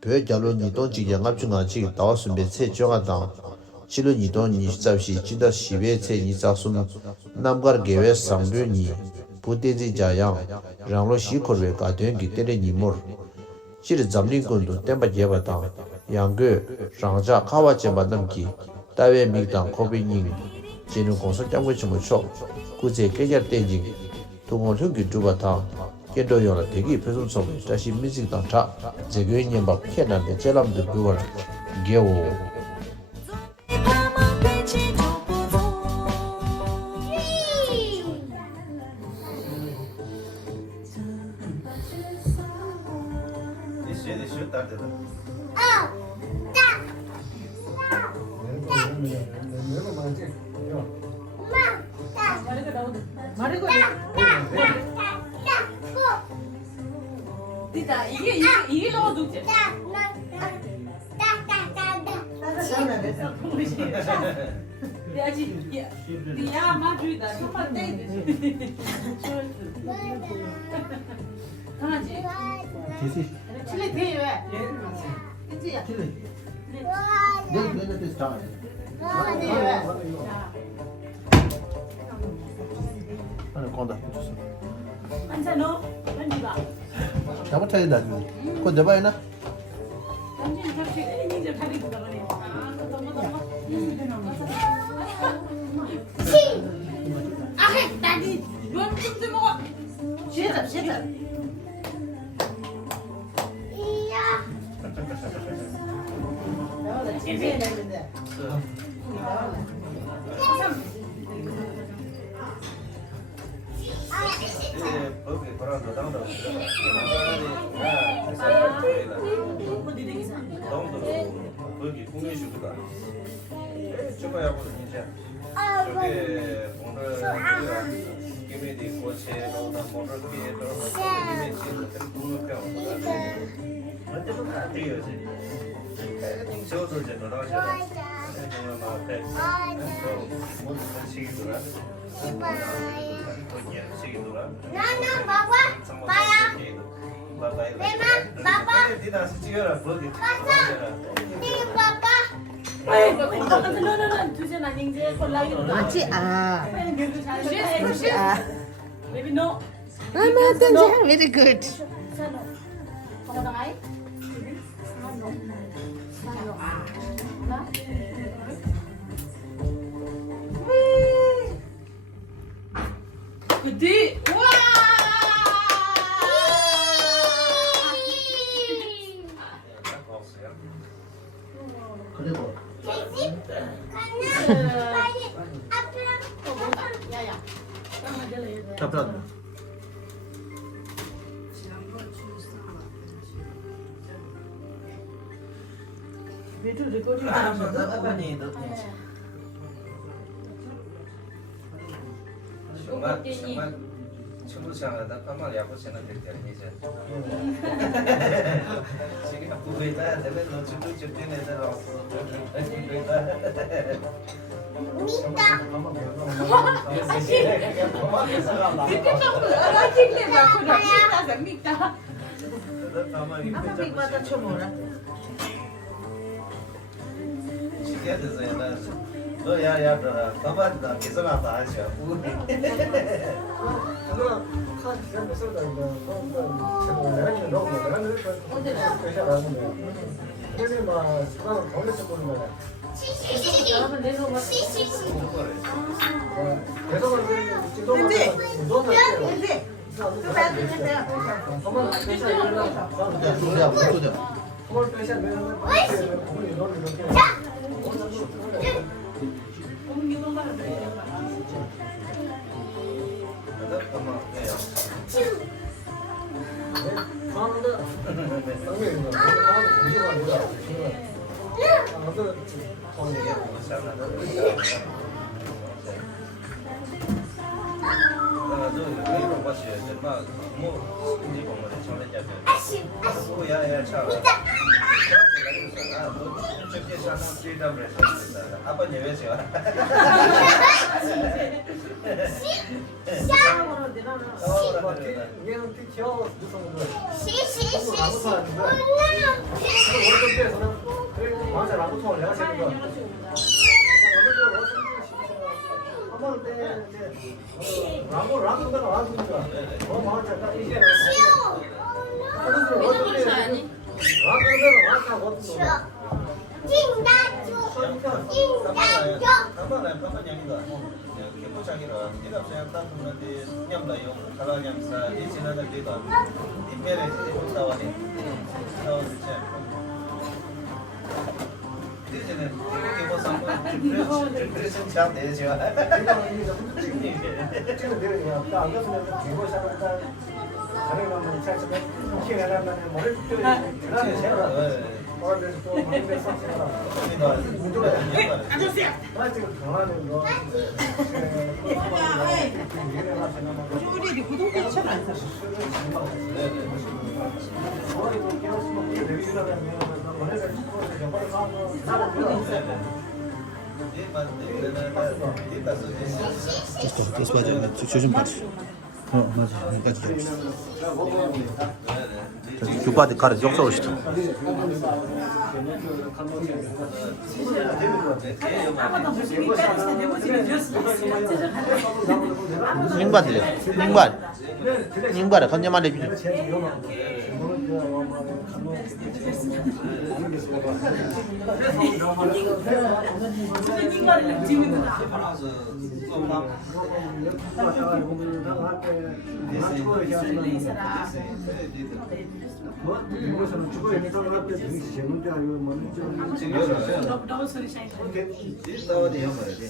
배 자로 니돈 지 양압 중앙 지 다와 순배 체 정하다 지로 니돈 니 잡시 지다 시베 체 니자숨 남가르 게웨 상뷰니 부대지 자양 랑로 시코르베 가된기 때레 니모 지르 잠링군도 템바 제바다 양게 랑자 카와제 만남기 따웨 미당 코비닝 진우 공석 장고 치무초 구제 깨절 때지 동원 흉기 두바타 깨도요라 되게 표준성 다시 뮤직 단타 제교인님 박 캐나데 제람도 두월 게오 이게 넣어두지. 야, 마주이다. 정말 떼지. 강아지. 칠레 돼 왜? 그치야. 하나 건다 앉아 너. 앉아. 잘못하겠다 그거 내봐야나 당신이 갑자기 이제 다리고 가라네. 아, 나니 넌 좀 먹어. 쉐다. 거기 구매주구나. 저거야고 이제 저게 오늘 김에디 고체로 나 모를 게로 김에디 구매병 어때도 다 되어지. 저도 이제 나와서 정말 막대 무슨 시기더라. 시기더라. 나나 봐봐. Mama, tidak secara begitu. ini papa. Makcik Baby no. Mama Tanjang very good. Gede. Wah. 그리고 답답 Betul recording. apa nih itu? 정말 친구창하다 아마 야구 생각했대 이제. 지금 부부이다 내가 너 친구 집에 내서 apa nyewe sih? 시. 집에서는 그리고 왕자 라보통을 내가 세는 거. 한번 때 이제 라보가 와주니까 왕자 딱 이제 삐져버리지 않니? 라보가 왔다고 찐다주 찐다주 가만 양이가 개포장이라 내가 그냥 딱 보는데 냠다 용 갈아냠사 이 지나다 내가 이메일에 이제 나와니 나오지 이제는 개포 상품 그래서 참 내죠 지금 내가 딱 그러면 개보사를 딱 가능하면 차에서 키에 나가면 머리 뜯어야 되는데 제가 어른들 또 머리에서 아저씨야. 지금 강화는 거 우리 구독자 참 안 사. 또 맞아. 조심 맞아. 맞아. 여기까지 잡읍시다. 교바디 가르 역사 오시다. 아빠도 무슨 일까지 내 모습이 좋았어. 닝바들래. 닝바래. 건져만 해주지. 무슨 인간을 지우는구나. 미국에서는 죽어야 되는 때 등이 재문대 아니고 뭐는 좀 너무 소리 차이. 나와니 말이지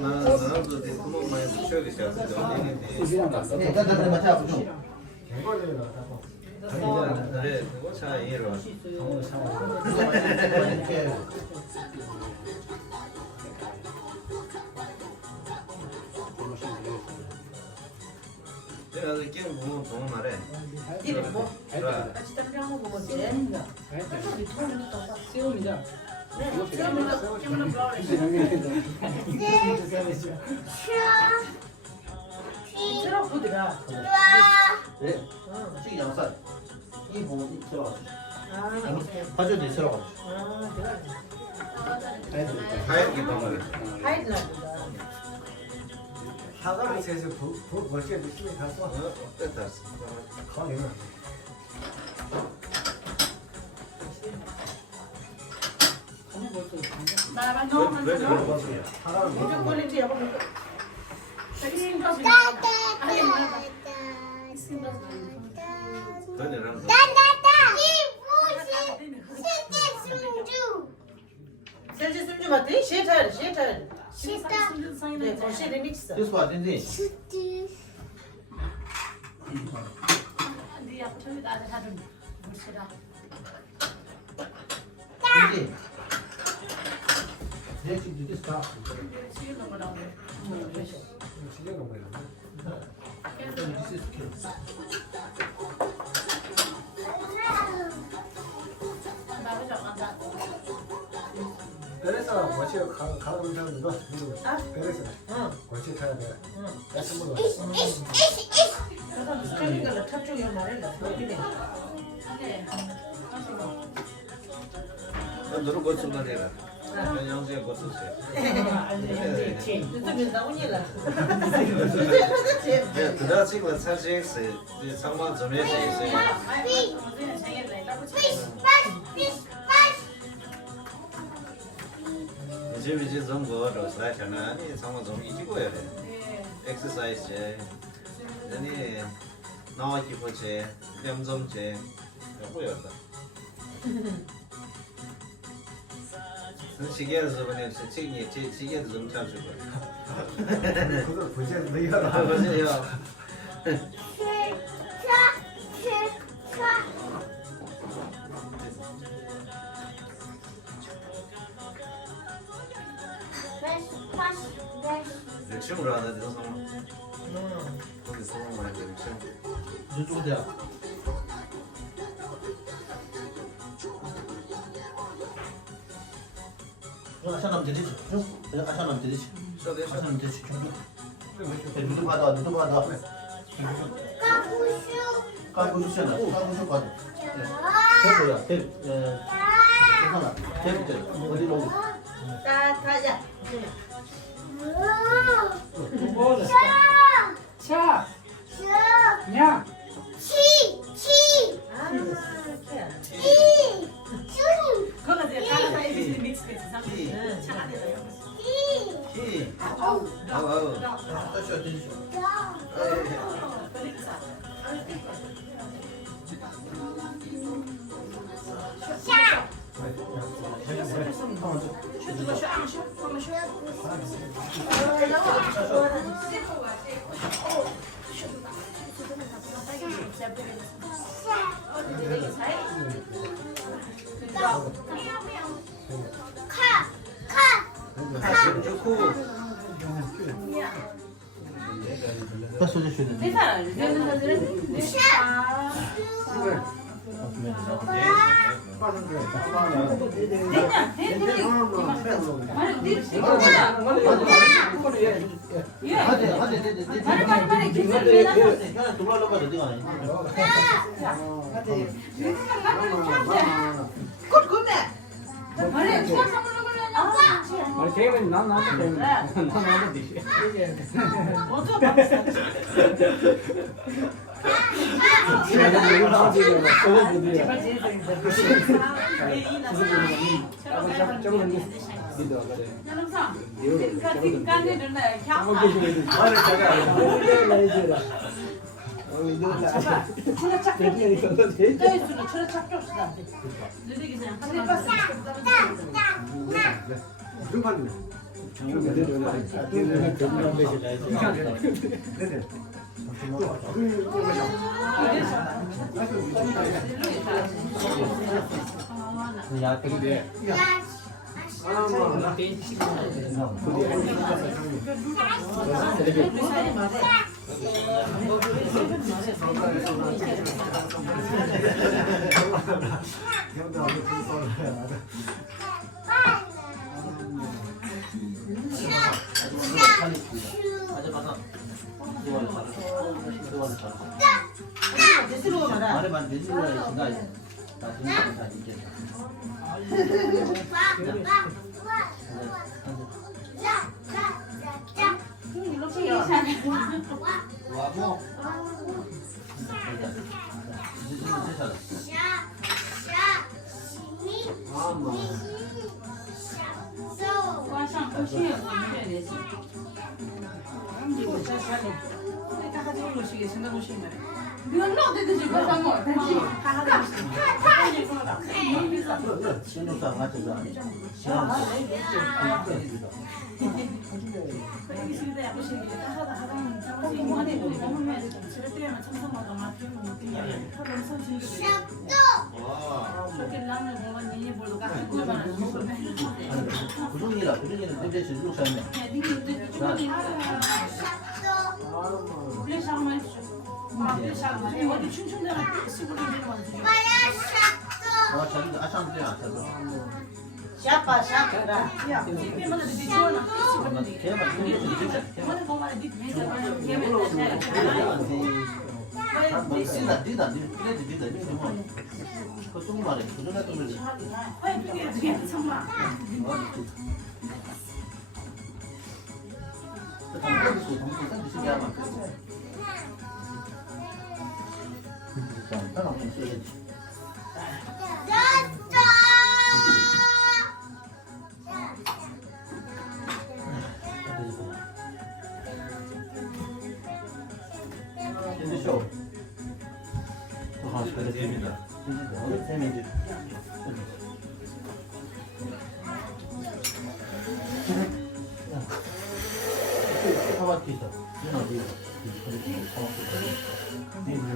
나도 그만 많이 쉬어야 돼 대단한 맞아 아프죠. 그래 그거 잘 이해로 내가 게임 보면 말해 이름 뭐? 그래 진짜 그냥 먹어 먹지. 시험이다. 네, 시험은 들어 보드라. 네. 지금 양살. 이 부분 들어가. 가져도 있어라. 하얗게 방어를 사과를 세서 벌써 느낌이 갔어. 됐다 가능해. 나만 너무 왜 많아. 그러세요? 사과를 무슨 꼴인지 여보 먹고. 자기 신가서. 아니, 그녀랑 셀지 숨지 마대. 시에타야. 시다. 네, 거시 리믹스. 그래서 왔는데. 네 앞에 저기 나한테 사준 무시라. 이제. 내 지금 이제 스타. 지금 너무 나오네. 시간 너무 많이. 나도 좀 간다. 베레사 멋이 가는 사람들도 베레사 멋이 타야 돼. 같은 거. 그래서 스테이크가 탑쪽에 말해라. 네. 너는 그 순간 해라 영수에 그 썼어요 유튜브에 나오니라. 그다 지금 사실 상관 좀 해서 있어요 이제 정보로 사실은 아니 상관 좀 이기고 해야 돼 엑서사이즈 아니 나와 기포체 염점체 보였다 시계에서 보내 시계도 좀 찾을 거야 그걸 보지 너희가 보세요 렉춤으로 하는데 너 상관 거기 소문 많이 렉춤 저쪽이야. 아샤남 되지. 아샤남 되지. 아샤남 되지. 누구 받아. 까부슈 받아. 대구야. 괜찮아. 대구 어디 먹어? 가자. 차. 야. 그거 이제 가서 ABC 믹스해서 삼십. 차 안에서. 키. 아우. 떠셔 드시오. 좋고. 떠셔 드시오. 네 살. 내는 사실은 네 살. 아니 대면 난 나한테 대면 난 나한테 뒤시. 야, 되게 말해만 내주라 했으나 나 진짜 다 이제 와뭐 신우사 맞춰서 시간 구둥이는 근데 지금 살면 어디 춘천대랑 시골에 있는 거 같은데. 자기도 아참도 안 타고 샤파 샤파라. 집에만 이제 지원아. 걔만 이거 진짜 오늘 보면 네 매장 개면 니다 그래도 뭐 그좀 말해 그좀 같은 거지 왜 그게 정말. 동생 드시게 하면 편하게 써야지 힘드셔 더 하나씩 그래 재밌다 재밌지 사바티 있어 누나 어디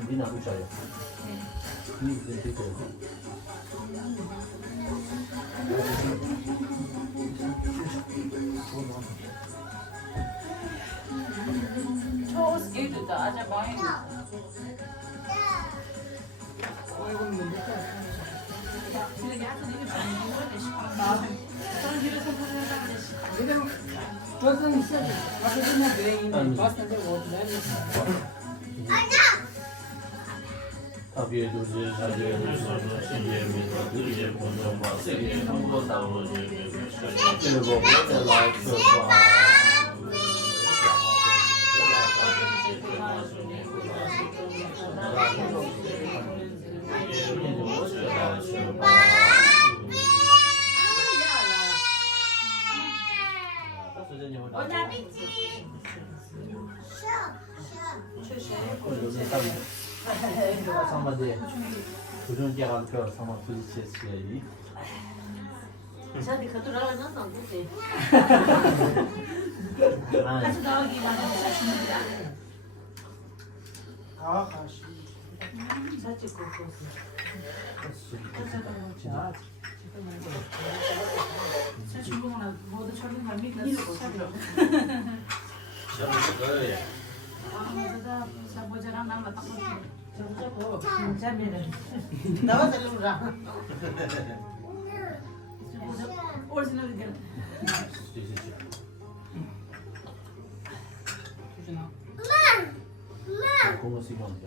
니나 누구야 니 되게 저 스케이트다 아주 많이. 别都是他这个世界民族自己的共同嘛，世界中国大陆这个我的老师吧。我拿冰淇淋。상반대 도전계가 그 상반 부딪혔어요. 저한테 그들어가는 건 없지. 아, 같이 나오기만 하면 아, 가시. 자칫 걷고 제 주문은 모두 철분과 밑에 시험을 거예요. 아무래도 사보자랑 나만 딱 저거 진짜면은 나와서 놀라. 오리지널이 되는 공부 시간이야.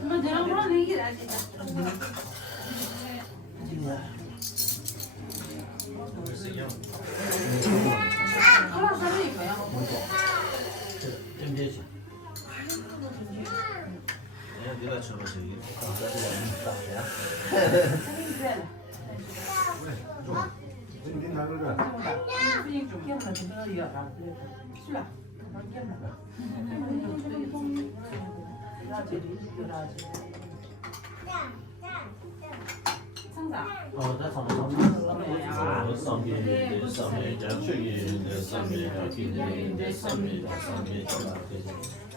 엄마 내가 뭐라 얘기를 하지. 하나 사드릴까요? 찜제시. 네가 쳐봐서 이게. 닌 나그가. 상사. 在上面讲确认的上面要听的上面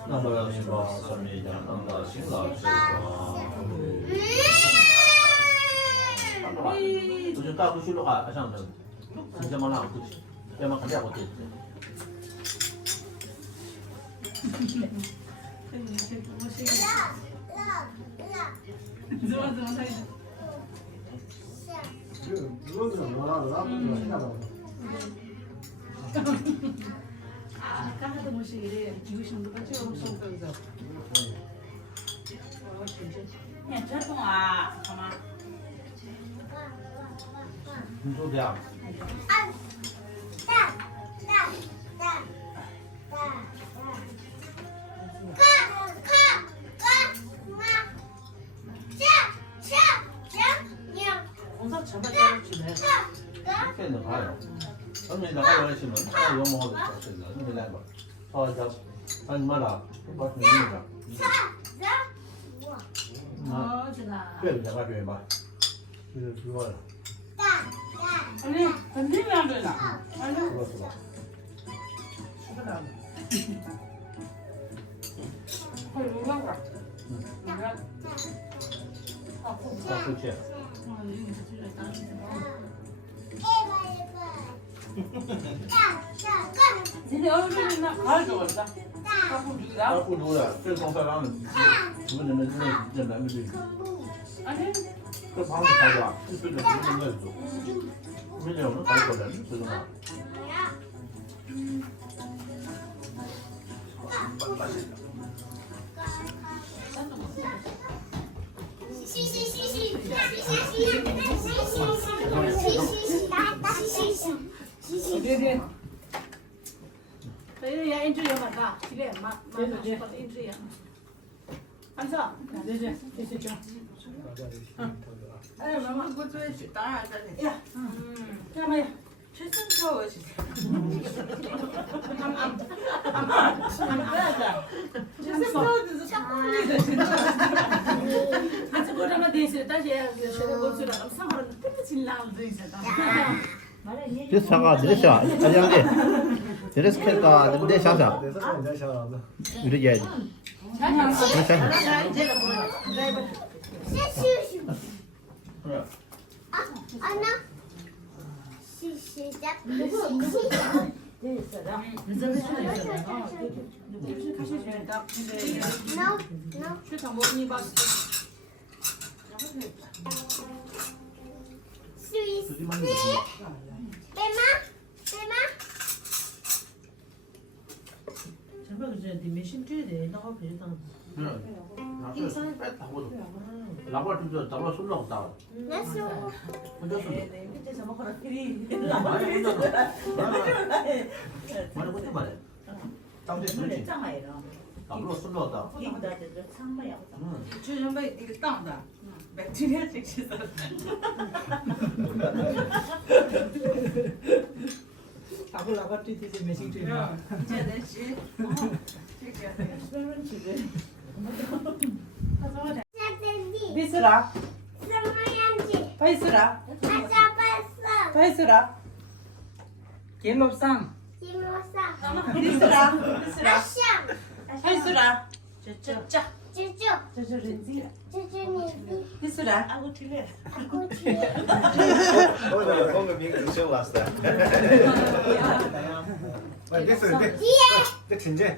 那么你把上面讲让到新老师就是大不去的话，像的，你怎么让不去？要么肯定不对。 누구는 뭐라고 생각하고. 까하도 모시기를 이웃심도 같이 오신 거기서. 야, 철봉아, 가만. 你说这样。 공사 잡아야 주네. 现在还有，他们两个人是门，他有毛的，是的，你们来吧。好，家，那你们俩，把你们俩， 어, 지나. 对两个人吧，就是说了， 아니, 던지면 안 되나? 아니, 说是吧？ 거의 올라가. 他出去。 니네 얼굴이나 가을 좋았다. 他不读的，这从山上的，你们这南边去， 아니, 这房子开的，这是的，你们那走，你们我们开过来，知道吗？ 네네. 야, 인주야 맞다. 집에 맞다. 인주야. 앉아. 네네. 됐죠. 哎，妈妈，我做去当然的。呀，干嘛呀？去生抽我去。就是包子是当地的，真的。 아직 그러나 대신 다시学的过去了，上海人真的挺懒的，现在。 这啥个？这啥？大家的，这是看到你在想啥？ 내 사람 이제 샤워한다. 你这也，你想啥？ 这个不能，来吧。 去趟我你把。 저 전부 그제 디메신 뒤에 나가 배당. 나중에 뺐다고. 라발 진짜 잡아 술라고 따. 나서 혼자 술. 네, 밑에서 먹거나 그리. 많이 혼자. 많이 혼자 말해. 땀대 술지. 나불러 술라고 따. 저 전부 이거 땅다. 백티리아 식시다. 아블라가 뒤에 메신 뒤에. 이제 내시. 비스라. 사모양지 파이스라. 아자봤어 파이스라. 갤롭상. 김호사 비스라. 비스라. 아샹 파이스라. 쩌쩌. 쭈쭈 쩌쩌렌지. 쭈쭈니 비스라. 아고 틀려. 아구치 오늘 공급 빙수 시험 왔어. 됐어. 됐 진짜.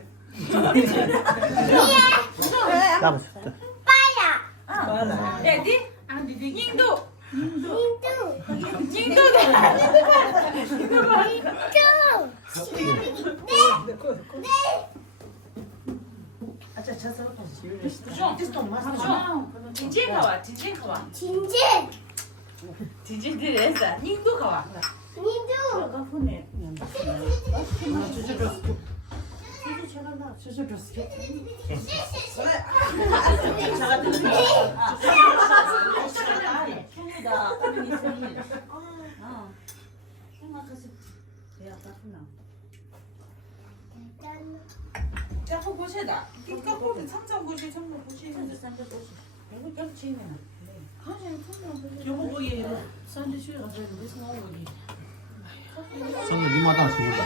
빠야 레디? 닝도. 인두 닝도. 아차 차서 디진 가와. 디진 가와. 진진 디진 들에서 닝도 가와. 니두 짜고 고시다. 이까 고시 삼삼 고시 삼삼 고시. 여보 거기 산지 쉬어 가서 무슨 나오니? 선배 니마다 죽는다.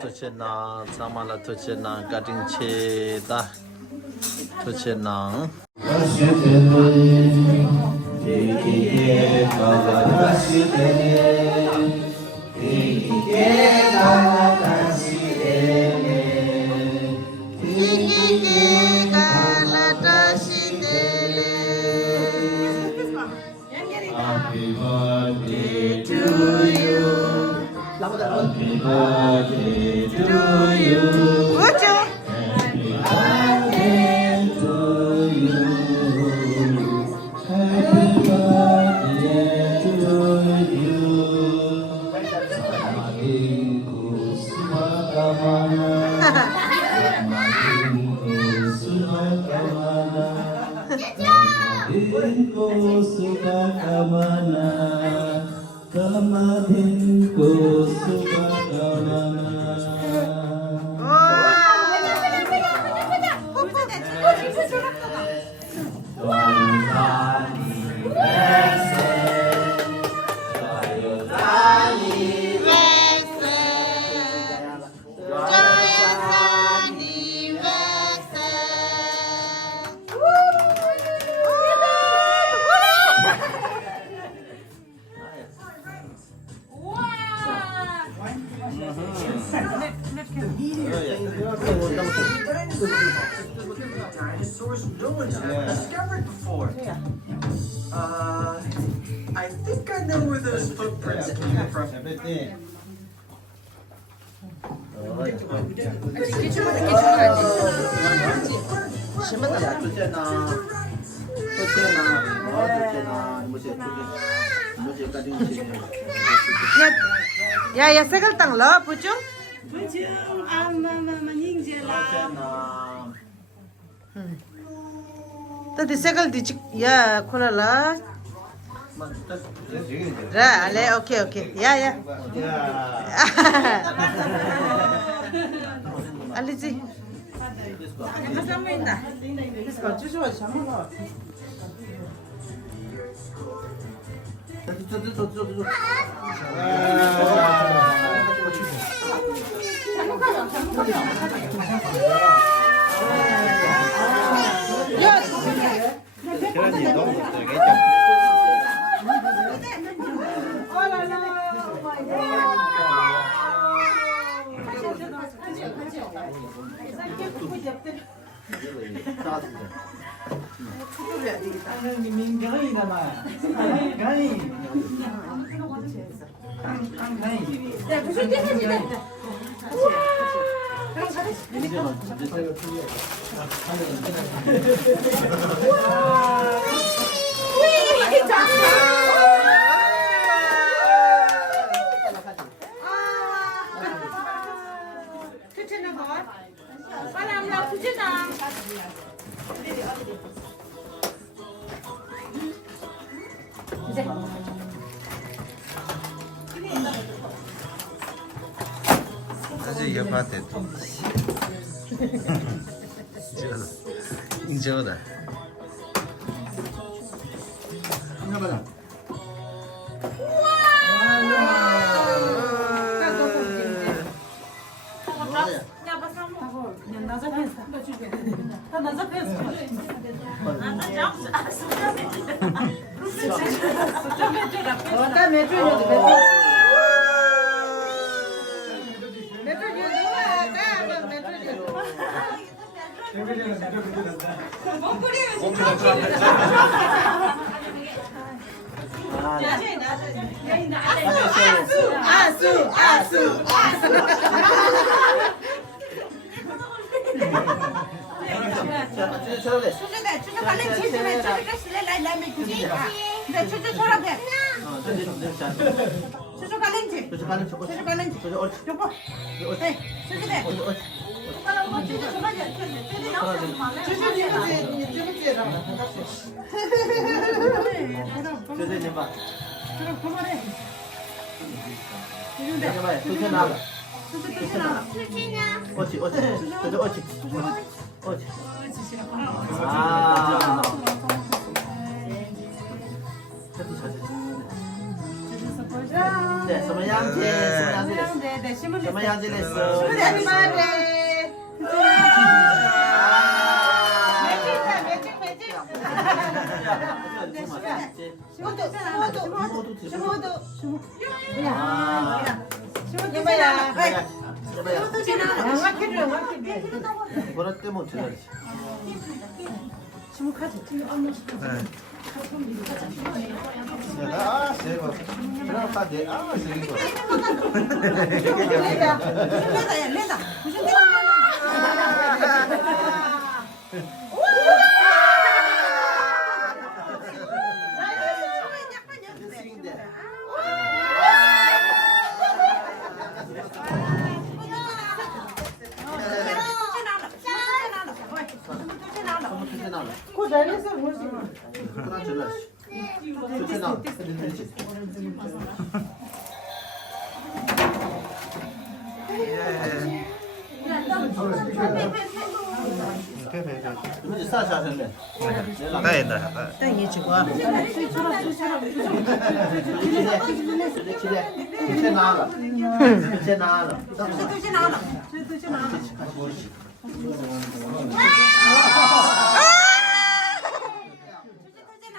도체나 자마라 도체나 가딩체다 도체나 Happy birthday to you. Happy birthday to you. Happy birthday to you. Happy birthday to you. Samadinku sumakamana. Samadinku sumakamana. Kamadinku sumakamana. Kamadinku sumakamana. dinosaurs no one's ever discovered before. I think I know where those footprints came from. everything. 야야 색을 딱 넣어 보죠. 그치? 닝제라. 또 색을 뒤지 야 콜라라. 라 알레 오케이 야야. 알리지. 계란이 너무 되겠죠? 사실 이거 봤대 또. 인정하다.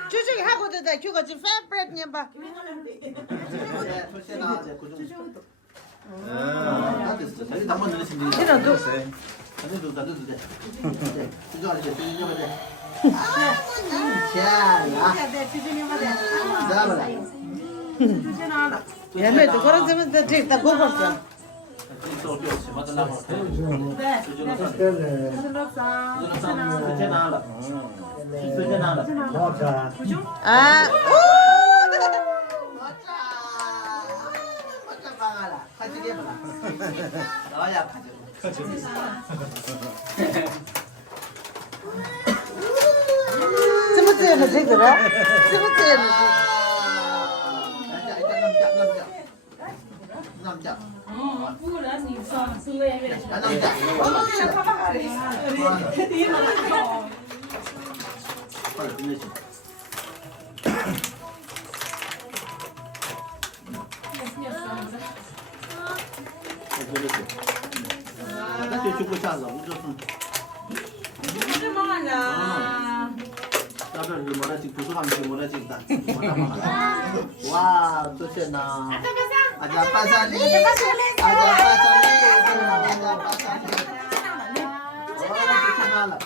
주중에 하고도 돼. 그거 좀 favorite 봐. 다 됐어. 자기 담만 넣으시면 되겠다. 싫어, 너. 안돼도 나도 돼. 네. 진정하게 진정하게. 자, 잡아라. 얘네 또 그런 점은 다 되게 다 고급져. 또 배웠지. 맞다 나가. 네. 때문에 그때 나라. 그때 나라. 맞아. 아, 맞다 방아라. 같이 해봐라. 너야 가져. 스무트에는 되더라. 스무트에는 남자. 어, 그걸 아니 서 수레. 남자. 빨리 끝내지. 나도 죽고 살아. 무조건. 나도 뭐라 지금 도서관 뭐라 지금 다. 와, 좋잖아. 아자 빠살리. 아자 빠살리. 아자 빠살리. 좋잖아.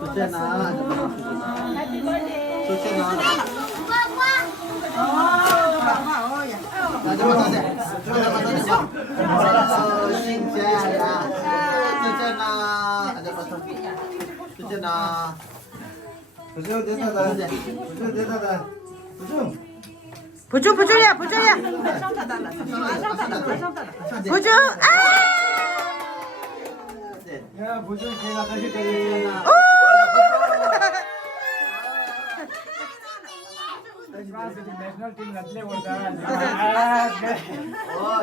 좋잖아. 나 같이. 좋잖아. 좋잖아. 부정 대사다. 부정 대사다. 부정. 부조야. 부조. 아! 야 부정 걔가 다시 때리네. 내셔널 팀 같이 보자.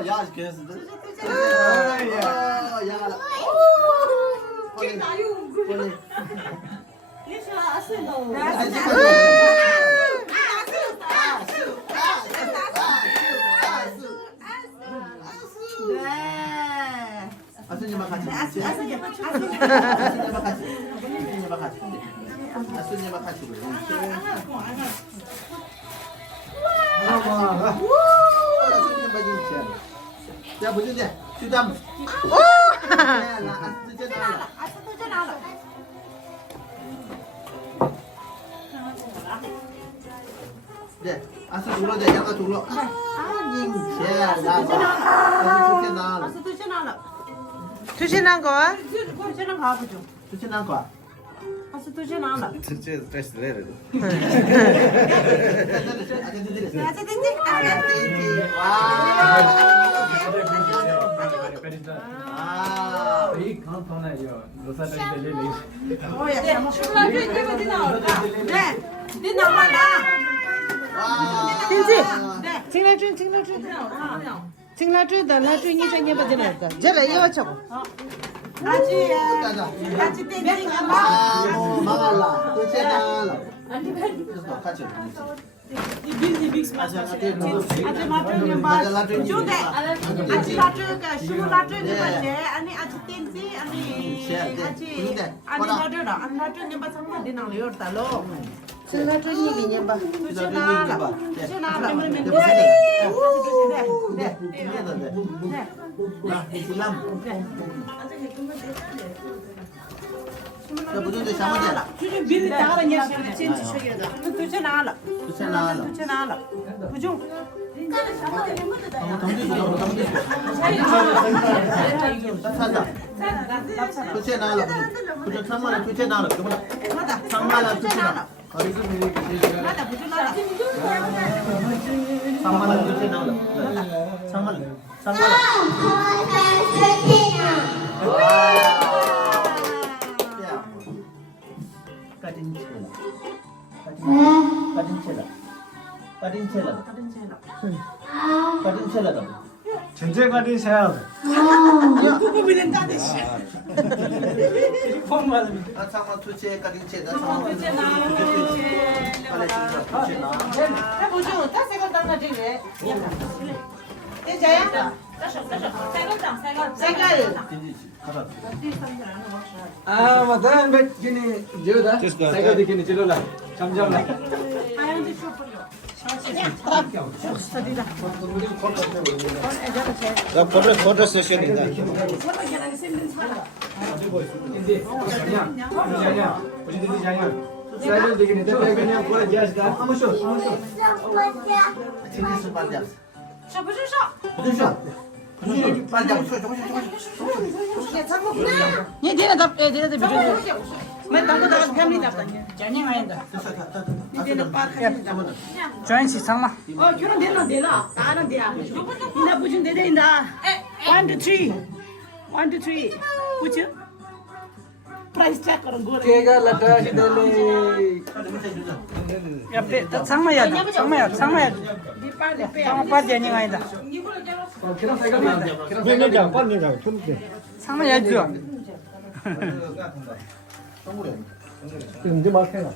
야, 계속. 야. 아스님만 같이. 아스님만 같이. 야, 뭐지? 주담. 네, 아스 둘러 돼, 양가 둘러. 투신한 거야? 주신한 거야. 진짜 스트레스 내려. 이 칸토나요. 로사들이 징라준 다 라준 이 생겨 버지는다. 저래 이거 쳐. 망할라. 도체나라. 같이. 징라준 이기 냠바. 전쟁관이 세야 돼. 부조 다 색깔 달라 지네. 대자야? 색깔. 아, 맞다. gini jodoh. Saya gini celula. Jam-jam lah. 나 포토 세션이다. Ini, jangan. Posisi jangan. Saya begini, tapi gini yang boleh jelas dah. Amusur. 진짜 수반장. 小不是少， 반장. 얘 내가 답, 내가 답. मैं तंगो दा फैमिली दा तन्ने जाने आएगा 이제는 빠 join 시상마 결혼 되나 다는 돼야 이나 부준 되인다 1 2 3 1 2 3 부준 price check करो गोरे केगा लटा दले या पे 상마야 상마야 상마 빠 되니 आएगा kira saya kan. Kira jam pan ni jam. 상마야 줘 Ini makan.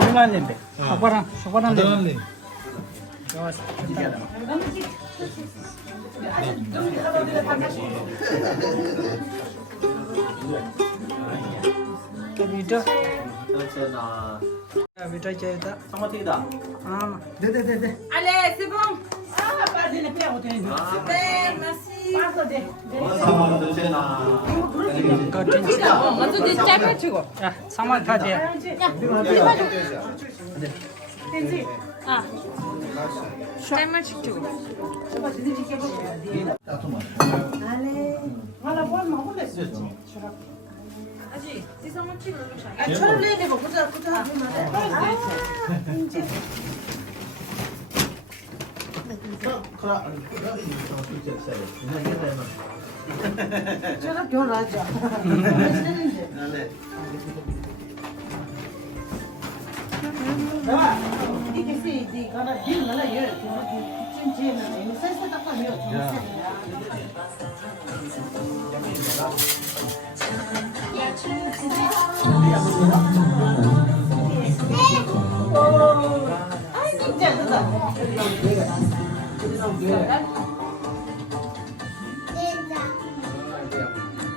얼마인데 소바랑 내 비टा 그렇잖아. 비टा चाहिए 상마티다. हाँ दे allez c'est bon, ah pas de les faire autant super, merci. 상마티다. 먼저 내 짤을 주고. 야 상만 타지 된지. 아. 짤을 주고. 하나 뭘 먹을래 아직 지성은 찍을 좀 아 철을 내고 보자 저랑 결혼하자 이게 세 가나 빌라나 예 진짜는 이거 센스 딱 하면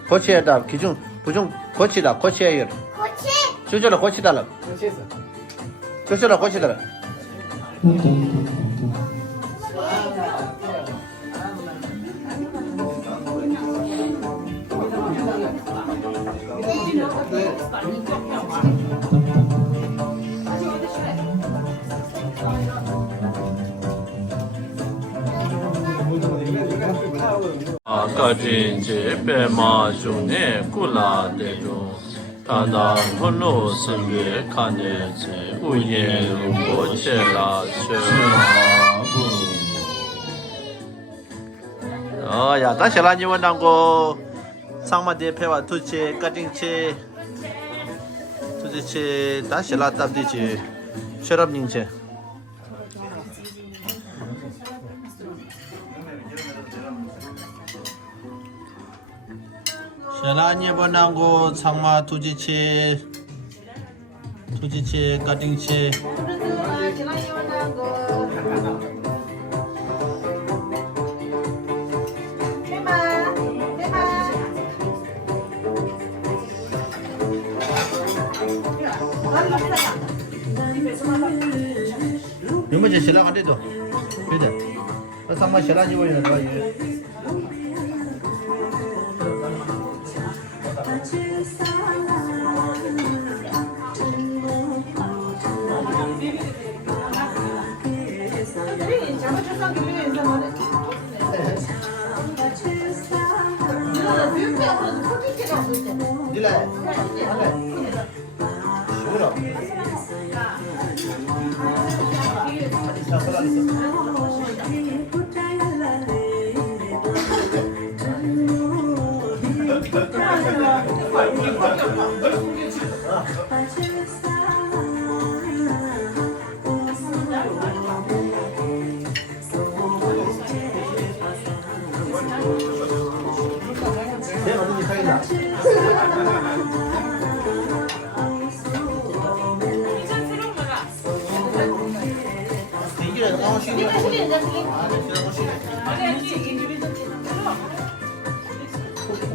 고치에다 기준 부중 고치다 고치에요. 주저라 고치달라. 주저라 고치달라. 가진제 배마존에 꿀라데도 다다 홀로 선배 칸네제 우예로 고체라 야, 다시 라니 원당고 상마데 페와 투체 까팅체 투체 다시 라답디체 셔럽닝체 샤라니 원당고 상마 투지체 까팅체 요번에 신랑 안 돼도 그래. 상마 신랑이 보이는 거 이제.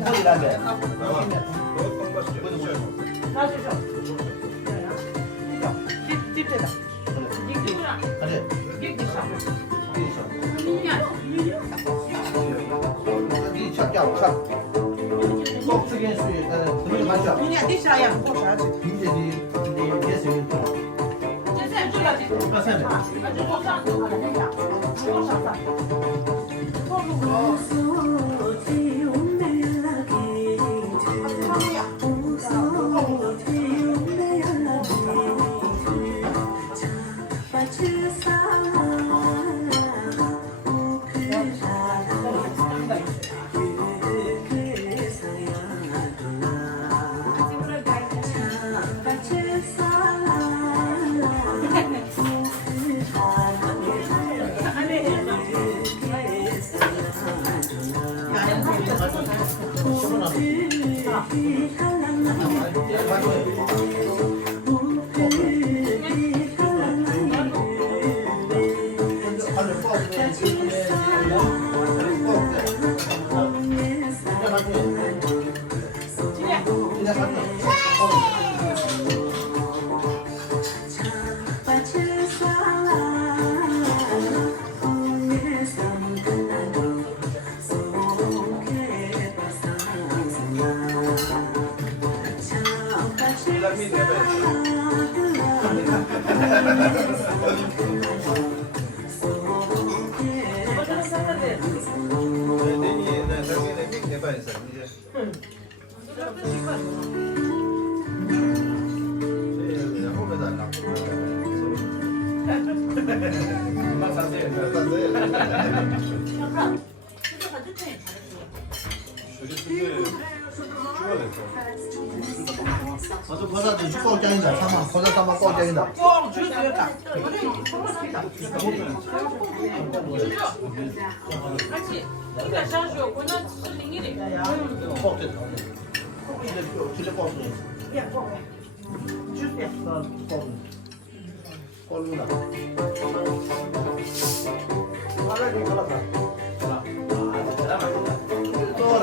어디라게? 집대다. 그래. 이 잡자 차. 꼭 주게 수에 나는 그렇게 맞죠.你俩得啥呀？我啥去？ 이제 네 예수 또. 这菜做了就 맞아요. 就往上走了，那样，往上走。 어떤 거사도 꼬장이다. 사만 거사 사만 꼬장이다. 꼭 주세요.这个香水我那是零一零的呀。 꼬장이다. 진짜 꼬장이다. 야, 꼭. 주세요. 꼬장이다. 말을 걸었다. 또라.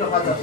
일어나자.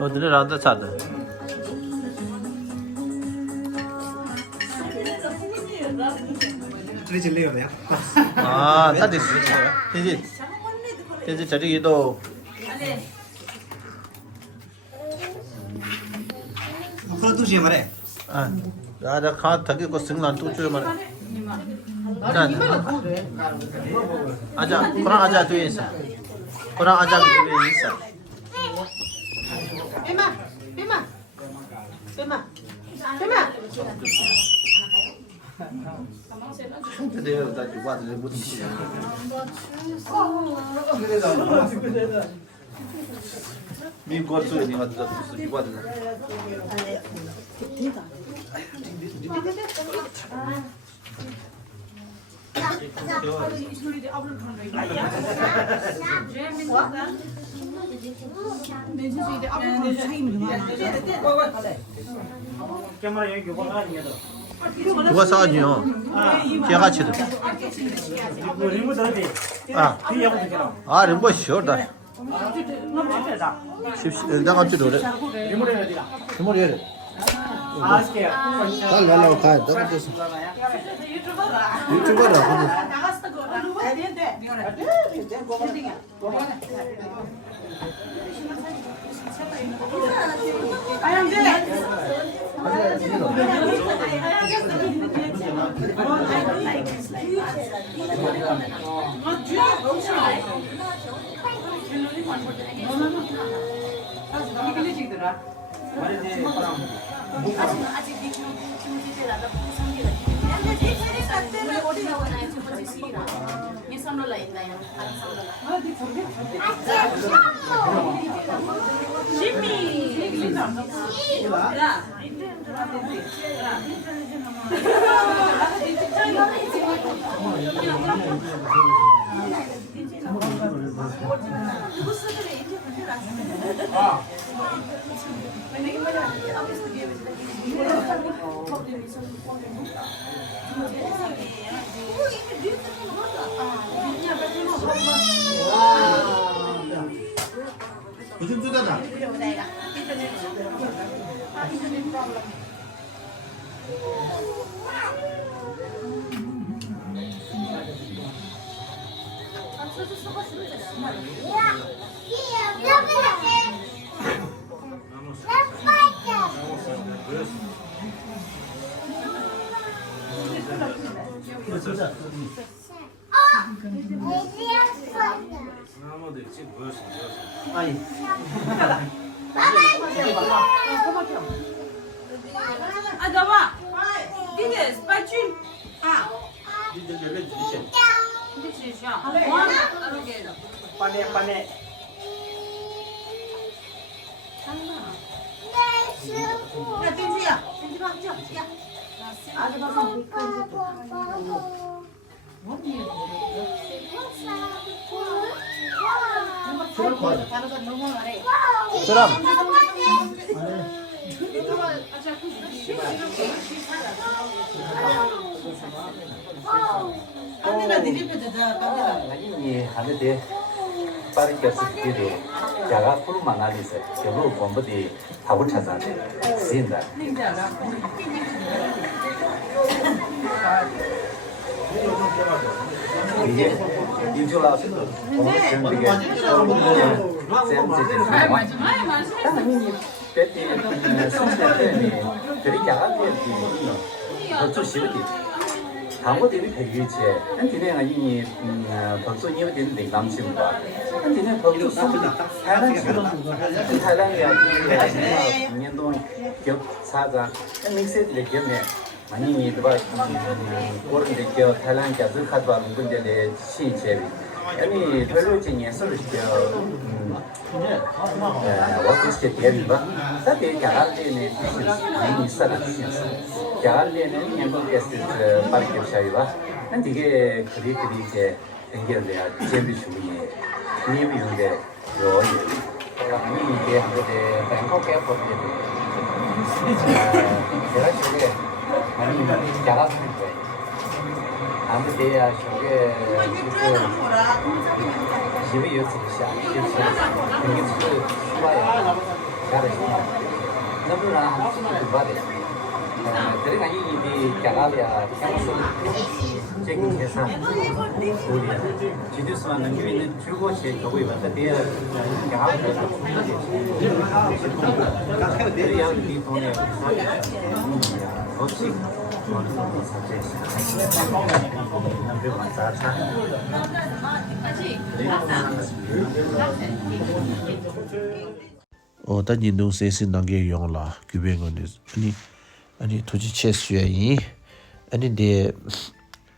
어디를 안다 찾아. 저리 질래요, 야. 아, 다 됐어. 되지. 되지. 저리도 하나 둘씩 말해. 아, 나다 가 타기 거 승란 또 줘 말. 아자, 그랑 아자 뒤에 있어. 그랑 아자 뒤에 있어. 빼마. 근데 나 주바들 못 치냐. 미 거수 니 가서 주바들. 깨만 여기 교과가 아니야. 누가 사왔냐? 걔가 치들. 리모 더디. 아, 뒤에 한번 되라. 아, 림보 쉬어다. 내가 찌도 그래. 리모를 해야 되라. 주머니 해. 아, 스케야. 날 날라고 가. 너무 됐어. 유튜버라. 나갔어 거. 대리인데. 무슨 주다다? 아니. Adama. Dines, pas tu. Ah. 빠네. 야, 땡지야. 땡지 봐. 야. 그럼. 이 하는데 빠르게 스킬이 자가 풀만 알리서 결국 공부들이 답을 찾아내 쓰인다. 이게 인주라서도 공부 생기게 배티 선생님이 그리 작은 데 어쩔 수 없지. 한국 대비 배우지. 근데 이 벌써 이거 되는 데 남심 봐. 근데 벌써 타이란드야. 년도 격 사자. 믹스들 겸에 많이 이거 그런데 겨 타이란드 가서 가도 문제에 시체. 아니 별로 진행을 어떻게 대비가 사실 야간에는 많이 있어요. 야간에는 연구에서 발표 샤이가 난 되게 그리들이 이제 연결돼야 재미 주문이 재미인데 요이 이게 한데 방콕에 보면 제가 저게 많이 야간에 아무데야 저게 집에 요새시야 이게 수와야 잘했어 너무나 한숨을 받아 그러니까 이 자가야 향수 제기해서 우리 지도수만 넘기는 줄곳이 저거 입었다 대야 야하고 그래야 이 돈에 어찌 단 인도 세시 나게 용라 규뱅은 아니 도지 체수야이 아니 데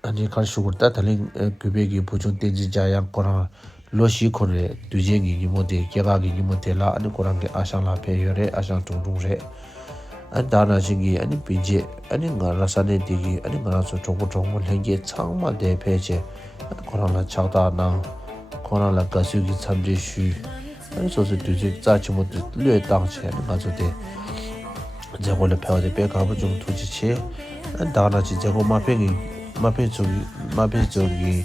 아니 칼슈고다 달린 규뱅이 보존 된지 자양 거라 로시 코레 두쟁이 모데 개가기 모데라 아니 거란게 아샹라 페요레 아샹 동동레 안다나 신기 아니 비제 아니 나라사네 디기 아니 나라서 조고 행게 창마 대패제 코로나 차다나 코로나 가수기 참제슈 아니 소소 두지 자치 못 뢰 당체 가서데 제고를 배워대 배가부 좀 두지치 안다나지 제고 마페 저기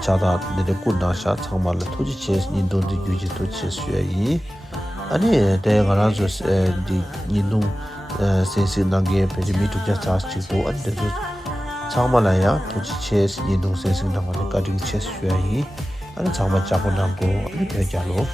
차다 내데 꾸나샤 창말로 두지치 인도도 유지 두지수야이 아니 대가라서 디 인도 세시 나게 베지미 투자 차스치도 안데 창말아야 도지체스 인도 세시 나가는 까지 체스야이 아니 창말 잡고 남고 아니 배자로